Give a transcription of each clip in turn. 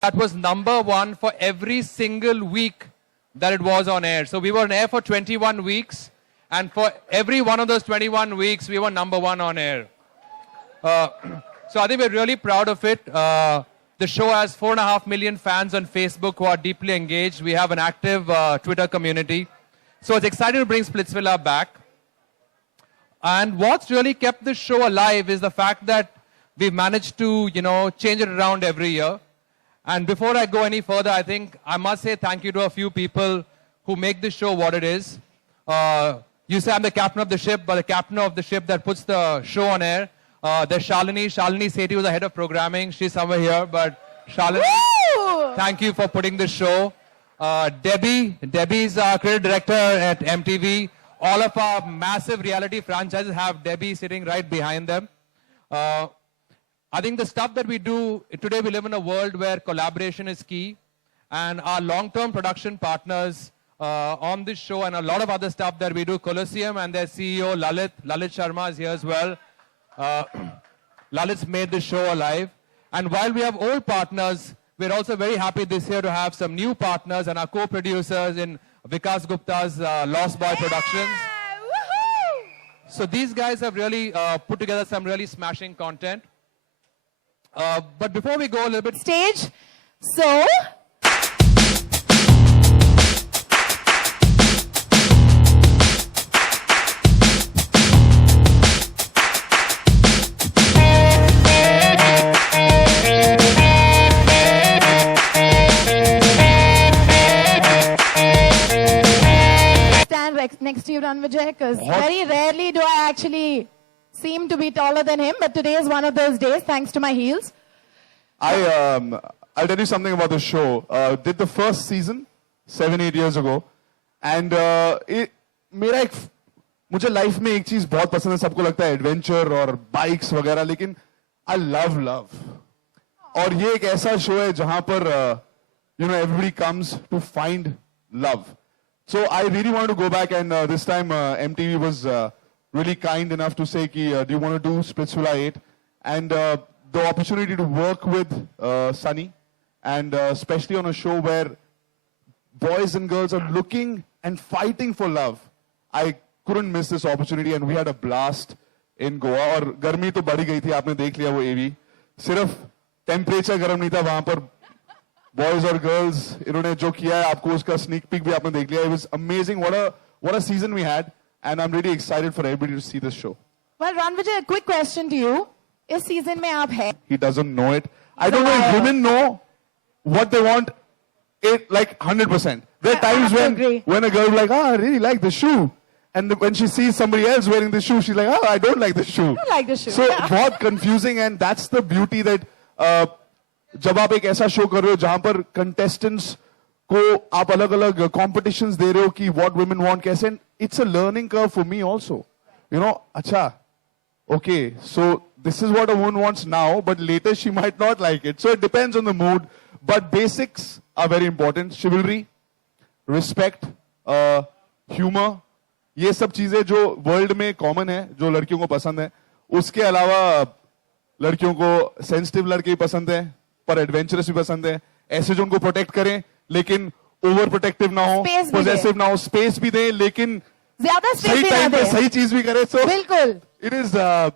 that was #1 for every single week that it was on air. So we were on air for 21 weeks, and for every one of those 21 weeks, we were #1 on air. So I think we're really proud of it. The show has 4.5 million fans on Facebook who are deeply engaged. We have an active Twitter community. So it's exciting to bring Solitsvilla back. And what's really kept this show alive is the fact that we've managed to, change it around every year. And before I go any further, I think I must say thank you to a few people who make this show what it is. You say I'm the captain of the ship, but the captain of the ship that puts the show on air. There's Shalini. Shalini Sethi was the head of programming. She's somewhere here, but Shalini, thank you for putting this show. Debbie's our creative director at MTV. All of our massive reality franchises have Debbie sitting right behind them. I think the stuff that we do, today we live in a world where collaboration is key. And our long-term production partners on this show and a lot of other stuff that we do, Colosseum and their CEO, Lalit Sharma is here as well. Lalit's made this show alive. And while we have old partners, we're also very happy this year to have some new partners and our co-producers in Vikas Gupta's Lost Boy Productions. So these guys have really put together some really smashing content. But before we go a little bit... Stage. So... next to you, Rannvijay, because very rarely do I actually seem to be taller than him, but today is one of those days, thanks to my heels. I'll tell you something about the show. Did the first season 7-8 years ago, and मुझे life में एक चीज बहुत पसंद है, सबको लगता है एडवेंचर और बाइक्स वगैरह, लेकिन I love. और ये एक ऐसा शो है जहां पर everybody comes to find love. So I really wanted to go back, and this time MTV was really kind enough to say, do you want to do Solitsvilla 8? And the opportunity to work with Sunny, and especially on a show where boys and girls are looking and fighting for love, I couldn't miss this opportunity, and we had a blast in Goa. और गर्मी तो बढ़ी गई थी, आपने देख लिया वो AV. सिर्फ टेम्परेचर गर्म नहीं था वहां पर. Boys or girls, इन्होंने जो किया है, आपको उसका sneak peek भी आपने देख लिया. It was amazing. What a season we had, and I'm really excited for everybody to see this show. Well, Rannvijay, a quick question to you. इस season में आप हैं? He doesn't know it. I don't know if women know what they want. It like 100%. There are times when a girl is like, I really like the shoe. And when she sees somebody else wearing the shoe, she's like, I don't like the shoe. I don't like the shoe. So, बहुत confusing, and that's the beauty that जब आप एक ऐसा show कर रहे हो जहां पर contestants को आप अलग-अलग competitions दे रहे हो कि what women want कैसे, it's a learning curve for me also. अच्छा, okay, so this is what a woman wants now, but later she might not like it. So it depends on the mood, but basics are very important. Chivalry, respect, humor, ये सब चीजें जो world में common है, जो लड़कियों को पसंद है. उसके अलावा लड़कियों को सेंसिटिव लड़के पसंद है, पर एडवेंचरस भी पसंद है, ऐसे जो उनको प्रोटेक्ट करें लेकिन ओवर प्रोटेक्टिव ना हो, पोजेसिव ना हो, स्पेस भी दें लेकिन ज्यादा सही टाइम पे सही चीज भी करें. So बिल्कुल. It is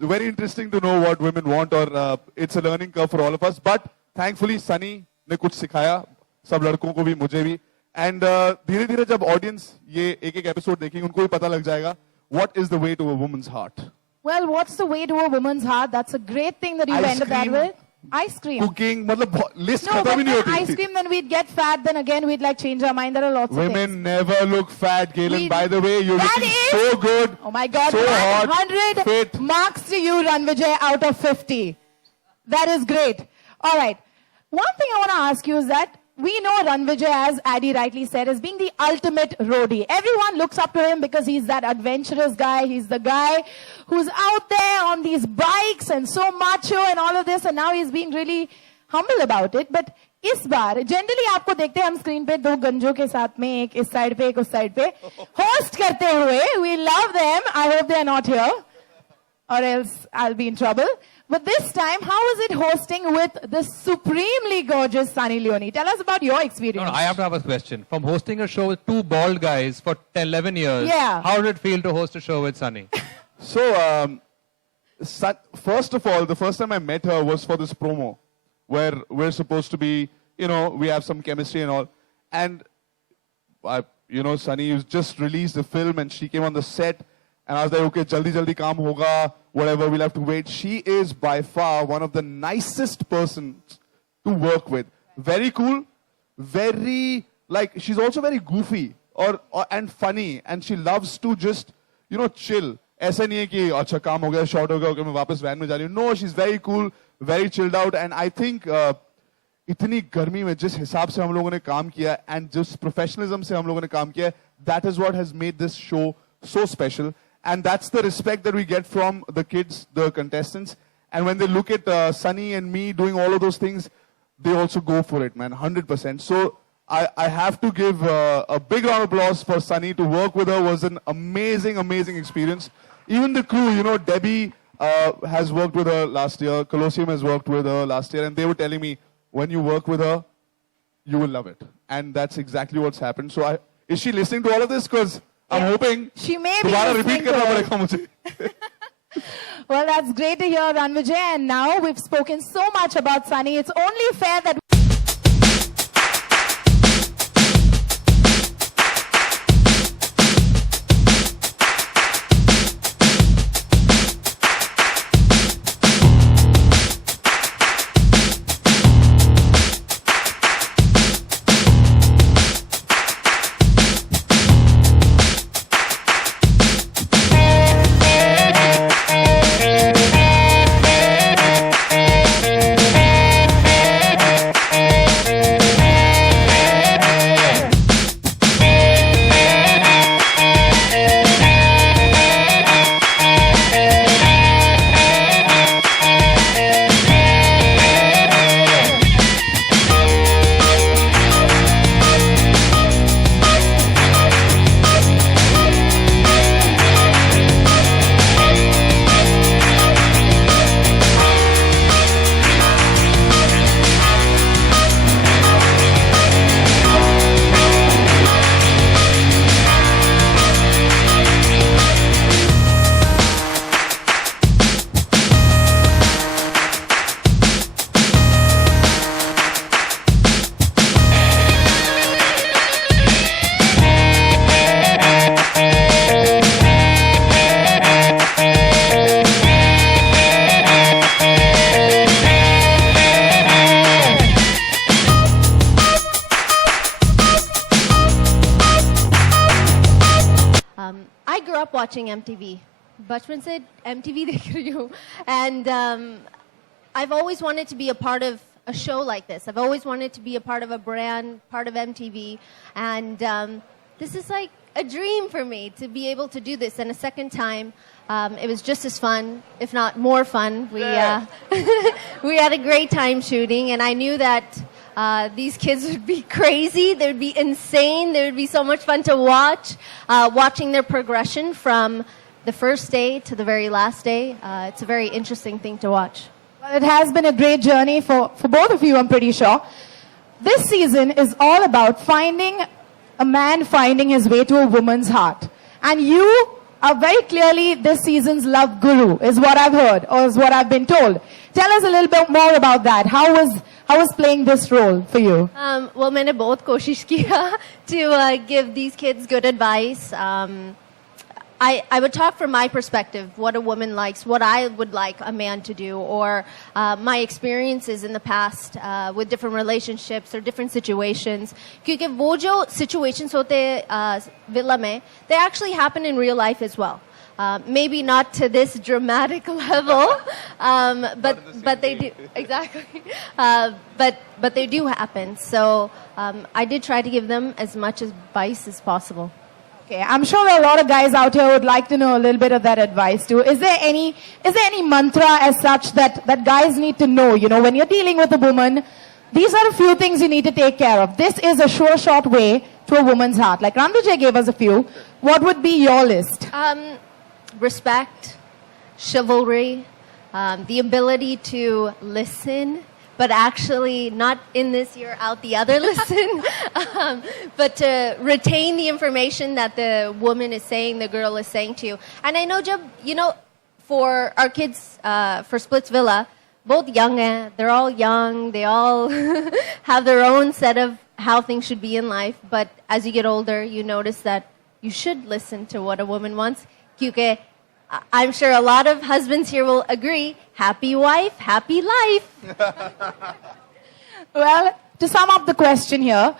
very interesting to know what women want, or it's a learning curve for all of us. But thankfully Sunny ने कुछ सिखाया सब लड़कों को भी, मुझे भी. And धीरे-धीरे जब ऑडियंस ये एक-एक एपिसोड देखेंगे, उनको भी पता लग जाएगा what is the way to a woman's heart. Well, what's the way to a woman's heart? That's a great thing that you ended that with. Ice cream. Cooking, मतलब list No, खत्म but ही नहीं होती. ice cream, then we'd get fat, then again we'd like change our mind. There are lots of things. Women never look fat, Galen. By the way, you're looking so good. Oh my God, so hot, 100 fit. marks to you, Rannvijay, out of 50. That is great. All right. One thing I want to ask you is that we know Rannvijay, as Addy rightly said, as being the ultimate roadie. Everyone looks up to him because he's that adventurous guy. He's the guy who's out there on these bikes and so macho and all of this. And now he's being really humble about it. But इस बार generally आपको देखते हैं हम screen पे दो गंजों के साथ में, एक इस साइड पे एक उस साइड पे होस्ट करते हुए. We love them. I hope they are not here, or else I'll be in trouble. But this time, how is it hosting with the supremely gorgeous Sunny Leone? Tell us about your experience. No, I have to have a question. From hosting a show with two bald guys for 11 years, Yeah. how did it feel to host a show with Sunny? So, first of all, the first time I met her was for this promo, where we're supposed to be, we have some chemistry and all. And, Sunny just released the film and she came on the set. And I was like, okay, jaldi kaam hoga, whatever, we'll have to wait. She is by far one of the nicest persons to work with. Very cool, she's also very goofy and funny. And she loves to just, chill. ऐसा नहीं है कि अच्छा काम हो गया, short हो गया, okay, मैं वापस van में जा रही हूँ. No, she's very cool, very chilled out. And I think इतनी गर्मी में जिस हिसाब से हम लोगों ने काम किया and जिस professionalism से हम लोगों ने काम किया, that is what has made this show so special. And that's the respect that we get from the kids, the contestants. And when they look at Sunny and me doing all of those things, they also go for it, man, 100%. So I have to give a big round of applause for Sunny. To work with her was an amazing, amazing experience. Even the crew, Debbie has worked with her last year. Colosseum has worked with her last year. And they were telling me, when you work with her, you will love it. And that's exactly what's happened. So is she listening to all of this? Because I'm hoping she may be दोबारा listening repeat to करना it. पड़ेगा मुझे. Well, that's great to hear, Rannvijay. And now we've spoken so much about Sunny. It's only fair that I grew up watching MTV. बचपन से MTV देख रही हूँ. And I've always wanted to be a part of a show like this. I've always wanted to be a part of a brand, part of MTV. And this is like a dream for me to be able to do this. And a second time, it was just as fun, if not more fun. We had a great time shooting. And I knew that these kids would be crazy. They would be insane. There would be so much fun to watch. Watching their progression from the first day to the very last day. It's a very interesting thing to watch. Well, it has been a great journey for both of you, I'm pretty sure. This season is all about finding a man finding his way to a woman's heart. And you are very clearly this season's love guru, is what I've heard, or is what I've been told. Tell us a little bit more about that. How was playing this role for you? Well, मैंने बहुत कोशिश किया to give these kids good advice. I would talk from my perspective, what a woman likes, what I would like a man to do, or my experiences in the past with different relationships or different situations. क्योंकि वो जो situations होते villa में, they actually happen in real life as well. Maybe not to this dramatic level, but they do exactly. But they do happen. So I did try to give them as much advice as possible. Okay, I'm sure there are a lot of guys out here who would like to know a little bit of that advice too. Is there any mantra as such that guys need to know? You know, when you're dealing with a woman, these are a few things you need to take care of. This is a sure shot way to a woman's heart. Like Rannvijay gave us a few. What would be your list? Respect, chivalry, the ability to listen, but actually not in this ear, out the other listen, but to retain the information that the woman is saying, the girl is saying to you. And I know, Jab, you know, for our kids, for Solitsvilla, both young, they're all young, they all have their own set of how things should be in life. But as you get older, you notice that you should listen to what a woman wants. Kyunki I'm sure a lot of husbands here will agree, happy wife, happy life. Well, to sum up the question here,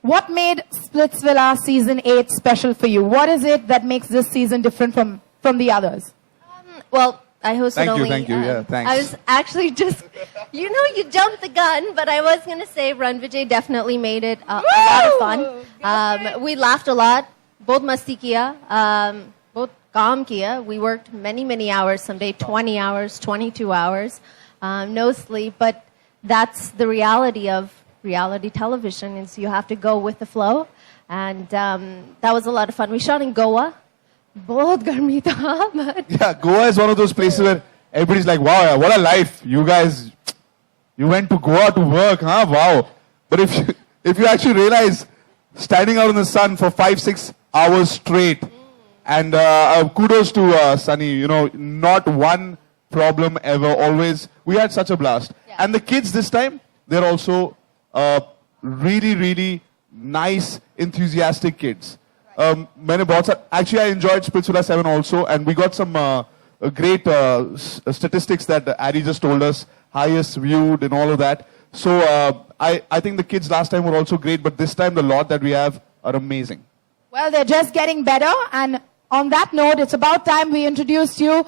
what made Solitsvilla season 8 special for you? What is it that makes this season different from the others? Well, I hosted Thank you, only... thank you. Yeah, thanks. I was actually just... You know, you jumped the gun, but I was going to say Rannvijay definitely made it a lot of fun. We laughed a lot. Both masti kiya, both kaam kiya. We worked many, many hours, someday 20 hours, 22 hours, no sleep. But that's the reality of reality television, is you have to go with the flow. And that was a lot of fun. We shot in Goa. Bahut garmi tha, but... Yeah, Goa is one of those places where everybody's like, wow, what a life. You guys, you went to Goa to work, huh? Wow. But if you actually realize, standing out in the sun for 5-6 hours straight, and kudos to Sunny, you know, not one problem ever, always. We had such a blast. Yeah. And the kids this time, they're also really, really nice, enthusiastic kids. Actually, I enjoyed Solitsvilla 7 also, and we got some great statistics that Addy just told us, highest viewed and all of that. So I think the kids last time were also great, but this time the lot that we have are amazing. Well, they're just getting better. And on that note, it's about time we introduced you